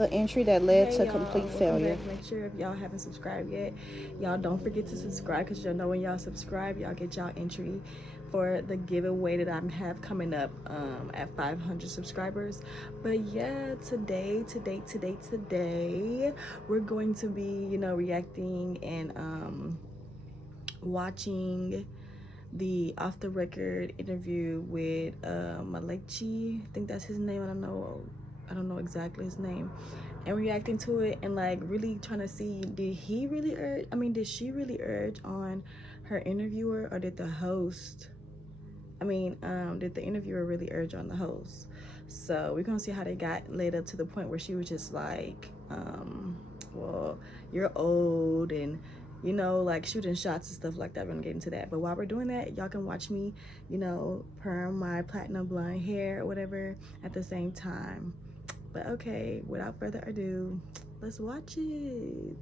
The entry that led to complete failure. Make sure if y'all haven't subscribed yet, y'all don't forget to subscribe, because y'all know when y'all subscribe, y'all get y'all entry for the giveaway that I have coming up at 500 subscribers. But yeah, today we're going to be, you know, reacting and watching the off the record interview with Malechi. I think that's his name. I don't know exactly his name, and reacting to it and like really trying to see, did she really urge on her interviewer, or did the host, did the interviewer really urge on the host? So we're gonna see how they got laid up to the point where she was just like, well, you're old, and you know, like shooting shots and stuff like that. We're gonna get into that, but while we're doing that, y'all can watch me, you know, perm my platinum blonde hair or whatever at the same time. But okay, without further ado, let's watch it.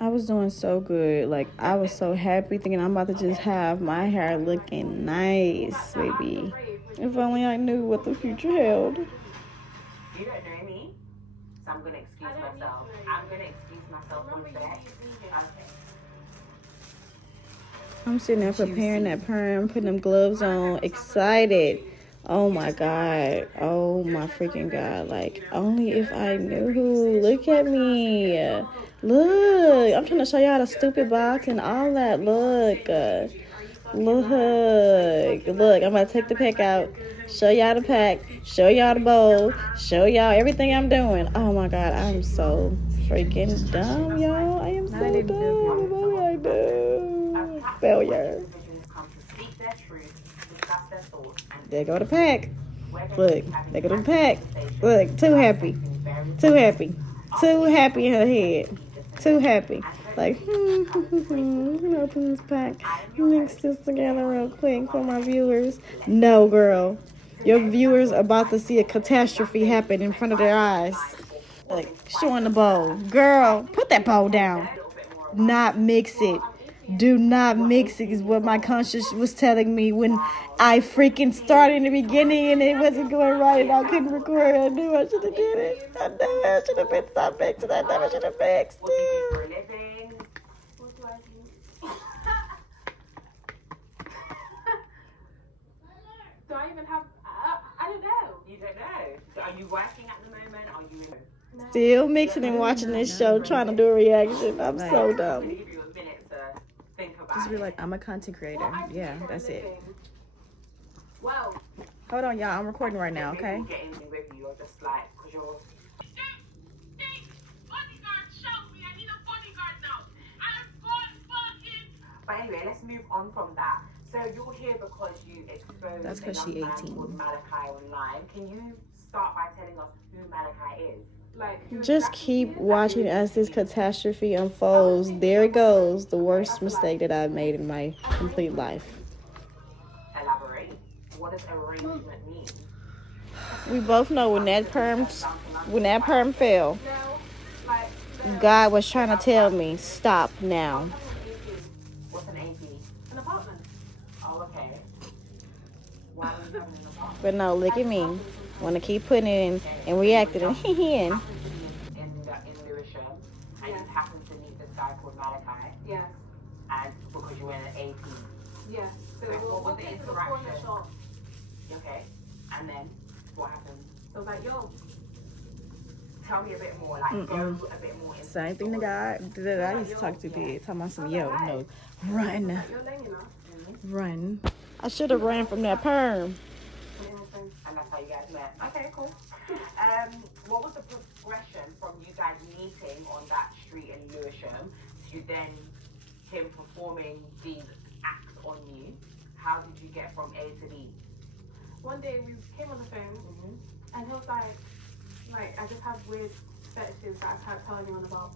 I was doing so good. Like, I was so happy thinking I'm about to just have my hair looking nice, baby. If only I knew what the future held. You don't know me, so I'm going to excuse myself. I'm going to excuse myself one sec. Okay. I'm sitting there preparing that perm, putting them gloves on, excited. Oh my God. Oh my freaking God. Like, only if I knew. Look at me. Look. I'm trying to show y'all the stupid box and all that. Look. Look. I'm about to take the pack out. Show y'all the pack. Show y'all the bowl. Show y'all everything I'm doing. Oh my God. I'm so freaking dumb, y'all. I am so dumb. What do I do? Failure. There go the pack. Look, there go the pack. Look, too happy. Too happy. Too happy in her head. Too happy. Like, open this pack. Mix this together real quick for my viewers. No, girl. Your viewers are about to see a catastrophe happen in front of their eyes. Like, showing the bowl. Girl, put that bowl down. Not mix it. Do not mix it is what my conscience was telling me when I freaking started in the beginning and it wasn't going right and I couldn't record. I knew I should have did it. I knew I should have been stopped mixing. I never should have mixed it. Do I even have, I don't know. You don't know. So are you working at the moment? Are you in? Still mixing and watching this show, trying to do a reaction. I'm so dumb. Just be like, I'm a content creator. Yeah, that's it. Well, hold on, y'all. I'm recording right now, okay? But anyway, let's move on from that. So you're here because you exposed That's because she 18. Called Malachi online. Can you start by telling us who Malachi is? Just keep watching as this catastrophe unfolds. There it goes. The worst mistake that I've made in my complete life. Elaborate. What does arrangement mean? We both know when that perm fell, God was trying to tell me, stop now. What's an AP? An apartment. Oh, okay. Why are you having an apartment? But no, look at me. Want to keep putting it in and reacting and in Lewisham, and you happen to meet this guy called Malachi. Yes. And because you were in an AP. Yes. So what was the interaction? Okay. And then what happened? So like, yo. Tell me a bit more. Like, go a bit more. Same thing the guy that I used to talk to did. Talking about some, yo, no, run. Run. I should have ran from that perm. And that's how you guys met. Okay, cool. What was the progression from you guys meeting on that street in Lewisham to then him performing these acts on you? How did you get from A to B? One day we came on the phone and he was like, I just have weird fetishes that I can't tell anyone about.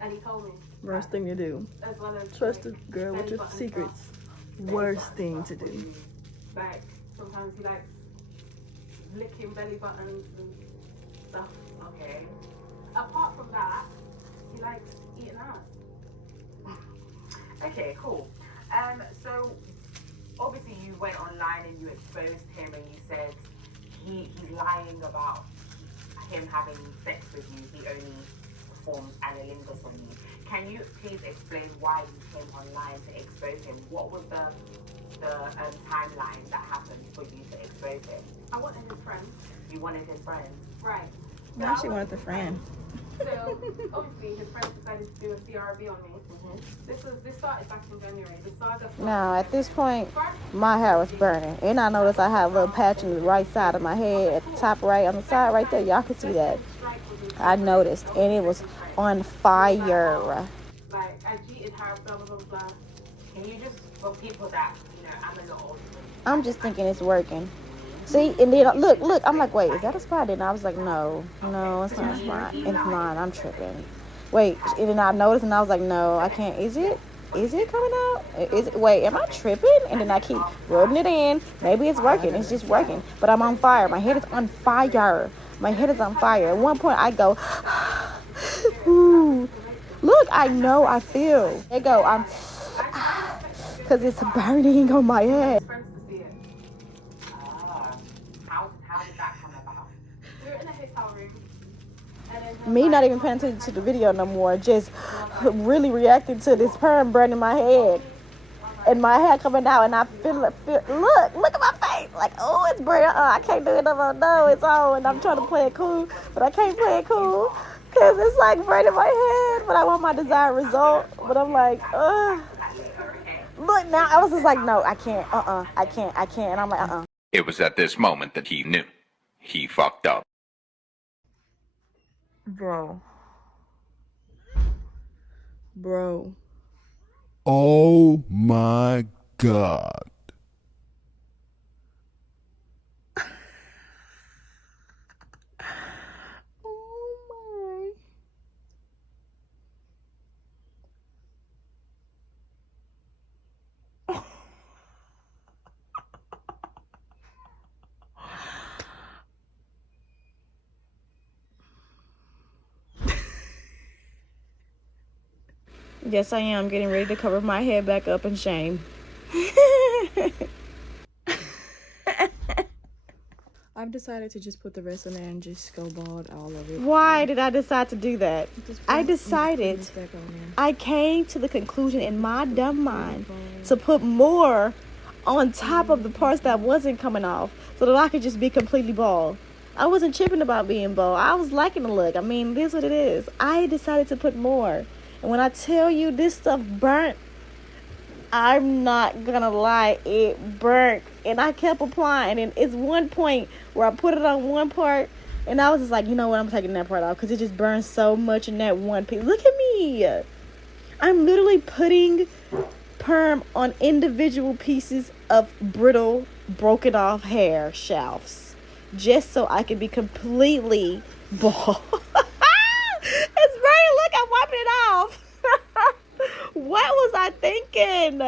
And he told me. Worst thing to do. As well as trust a girl with your secrets. Worst thing to do. Like, sometimes he likes licking belly buttons and stuff. Okay. Apart from that, he likes eating ass. Okay, cool. So obviously you went online and you exposed him and you said he's lying about him having sex with you, he only performs analingus on you. Can you please explain why you came online to expose him? What was the timeline that happened for you to expose him? I wanted his friends. You wanted his friends? Right. Now she wanted the friend. So obviously his friends decided to do a CRB on me. This started back in January. The saga. Now, at this point, my hair was burning. And I noticed I had a little patch on the right side of my head, at the top right, on the side right there. Y'all can see that. I noticed, and it was on fire. Like, I cheated her, blah, blah, blah, blah. Can you just, for people that, I'm a little older than you. I'm just thinking it's working. See, and then look, I'm like, wait, is that a spot? And I was like, no, it's not a spot. It's not, I'm tripping. Wait, and then I noticed, and I was like, no, I can't. Is it coming out? Wait, am I tripping? And then I keep rubbing it in. Maybe it's working. It's just working. But I'm on fire. My head is on fire. My head is on fire. At one point, I go, ooh. Look, I know, I feel. There you go. I'm, because it's burning on my head. How did that come about? We were in a hotel room. Me not even paying attention to the video no more, just really reacting to this perm burning my head and my hair coming out, and I feel look at my face, like, oh, it's burning. I can't do it no more. No, it's on, and I'm trying to play it cool, but I can't play it cool because it's like burning my head, but I want my desired result. But I'm like, look, now I was just like, no, I can't, I can't, and I'm like, It was at this moment that he knew. He fucked up. Bro. Oh my God. Oh my. yes, I am getting ready to cover my head back up in shame. I've decided to just put the rest in there and just go bald all of it. Why did I decide to do that? I decided, I came to the conclusion in my dumb mind to put more on top of the parts that wasn't coming off so that I could just be completely bald. I wasn't tripping about being bald. I was liking the look. I mean, it is what it is. I decided to put more. And when I tell you this stuff burnt, I'm not gonna lie, it burnt. And I kept applying, and it's one point where I put it on one part, and I was just like, you know what, I'm taking that part off because it just burns so much in that one piece. Look at me. I'm literally putting perm on individual pieces of brittle, broken off hair shafts just so I can be completely bald. It's burning. Look, I'm wiping it off. What was I thinking?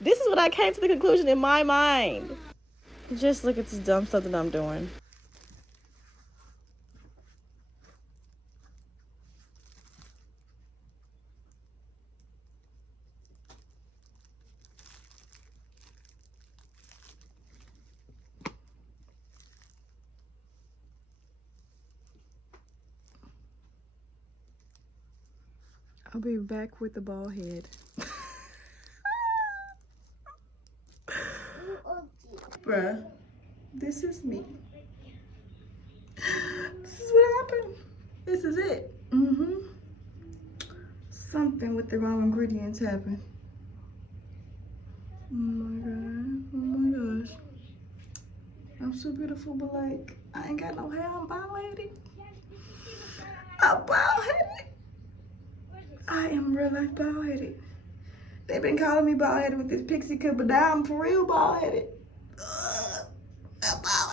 This is what I came to the conclusion in my mind. Just look at this dumb stuff that I'm doing. I'll be back with the bald head. Bruh, this is me. This is what happened. This is it. Something with the wrong ingredients happened. Oh my God. Oh my gosh. I'm so beautiful, but like, I ain't got no hair. I'm bald-headed. I'm bald-headed. I am real life bald-headed. They've been calling me bald-headed with this pixie cut, but now I'm for real bald-headed. I'm bald-headed.